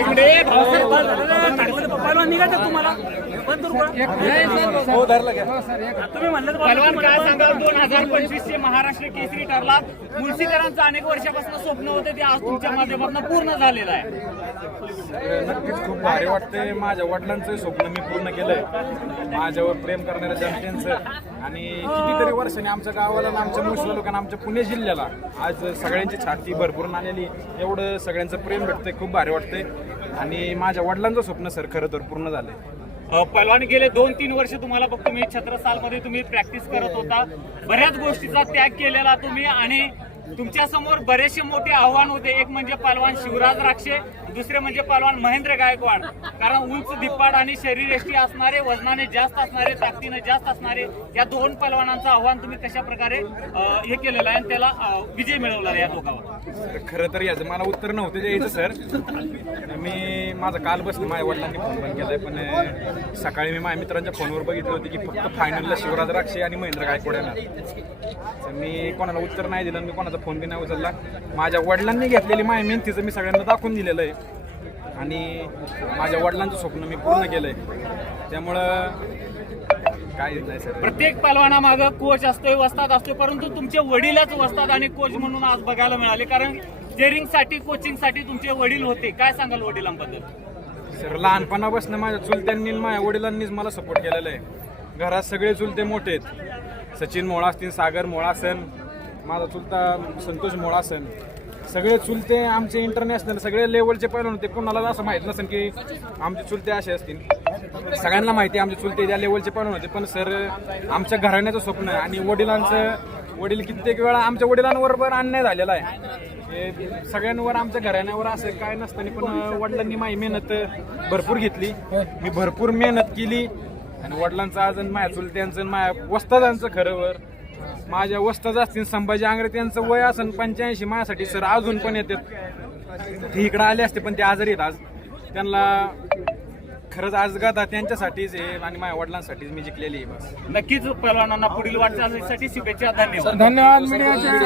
इकडे भाऊसाहेब पप्पाला निघायचं तुम्हाला? बंद करू का? तुम्ही म्हणलं पहलवान काय सांगाल? दोन हजार पंचवीस चे महाराष्ट्र केसरी ठरला मुळशीकरांचं अनेक वर्षापासून स्वप्न होते ते आज तुमच्या माध्यमातून पूर्ण झालेलं आहे. नक्कीच खूप भारी वाटते माझ्या वडिलांचं स्वप्न मी पूर्ण केलंय. माझ्यावर प्रेम करणाऱ्या जनतेचं. आणि कितीतरी वर्षांनी आमच्या गावाला आणि आमच्या मुसला लोकांना आमच्या पुणे जिल्ह्याला आज सगळ्यांची छाती भरभरून आलेली. एवढं सगळ्यांचं प्रेम भेटतंय. खूप भारी वाटतंय. आणि माझ्या वडिलांचं स्वप्न सर खरं तर पूर्ण झालंय. अ, पहलवान गेले दोन तीन वर्ष तुम्हाला बघतो मी छत्रसाल मध्ये तुम्ही प्रॅक्टिस करत होता. बऱ्याच गोष्टीचा त्याग केलेला तुम्ही आणि तुमच्यासमोर बरेचसे मोठे आव्हान होते. एक म्हणजे पहलवान शिवराज राक्षे दुसरे म्हणजे पहलवान महेंद्र गायकवाड. कारण उंच धिप्पाड आणि शरीरयष्टी असणारे वजनाने जास्त असणारे ताकदीने जास्त असणारे या दोन पहलवानांचं आव्हान तुम्ही कशा प्रकारे हे केलेलं आहे आणि त्याला विजय मिळवला आहे या दोघांवर? तर खरं तर याचं मला उत्तर नव्हतं द्यायचं सर. मी माझं काल बसलं माझ्या वडिलांनी फोन पण केलाय पण सकाळी मी माझ्या मित्रांच्या फोनवर बघितलं होतं की फक्त फायनलला शिवराज राक्षे आणि महेंद्र गायकवाड येणार. तर मी कोणाला उत्तर नाही दिलं मी कोणाचा फोन बी नाही उचलला. माझ्या वडिलांनी घेतलेली माझ्या मेहनतीचं मी सगळ्यांना दाखवून दिलेलं आहे. आणि माझ्या वडिलांचं स्वप्न मी पूर्ण केलं आहे त्यामुळं काय नाही सर? प्रत्येक पहलवानामागं कोच असतोय वस्ताद असतोय परंतु तुमचे वडीलच वस्ताद आणि कोच म्हणून आज बघायला मिळाले. कारण जेरिंगसाठी कोचिंगसाठी तुमचे वडील होते. काय सांगाल वडिलांबद्दल? सर लहानपणापासून माझ्या चुलत्यांनी आणि माझ्या वडिलांनीच मला सपोर्ट केलेला आहे. घरात सगळे चुलते मोठे आहेत. सचिन मोळा असतील सागर मोळा असन माझा चुलता संतोष मोळा असन. सगळे चुलते आमचे इंटरनॅशनल सगळे लेवलचे पहिलं होते. कोणाला असं माहीत नसेल की आमचे चुलते असे असतील. सगळ्यांना माहिती आमचे चुलते ज्या लेवलचे पण होते. पण सर आमच्या घराण्याचं स्वप्न आहे आणि वडिलांचं वडील कित्येक वेळा आमच्या वडिलांबरोबर अन्याय झालेला आहे. हे सगळ्यांवर आमच्या घराण्यावर असं काय नसताना पण वडिलांनी माझी मेहनत भरपूर घेतली. मी भरपूर मेहनत केली. आणि वडिलांचं आज माझ्या चुलत्यांचं माझ्या वस्तादांचं खरंवर माझ्या वस्ताद असतील संभाजी आंग्रे त्यांचं वय असन पंच्याऐंशी माझ्यासाठी सर अजून पण येतात. ते इकडं आले असते पण ते आजारी आहेत आज. त्यांना खरंच आज गाथा त्यांच्यासाठीच आहे आणि माझ्या वडिलांसाठीच मी जिंकलेली आहे बस. नक्कीच पहलवानांना पुढील वाटचालीसाठी शुभेच्छा धन्यवाद. धन्यवाद. मीडियाचे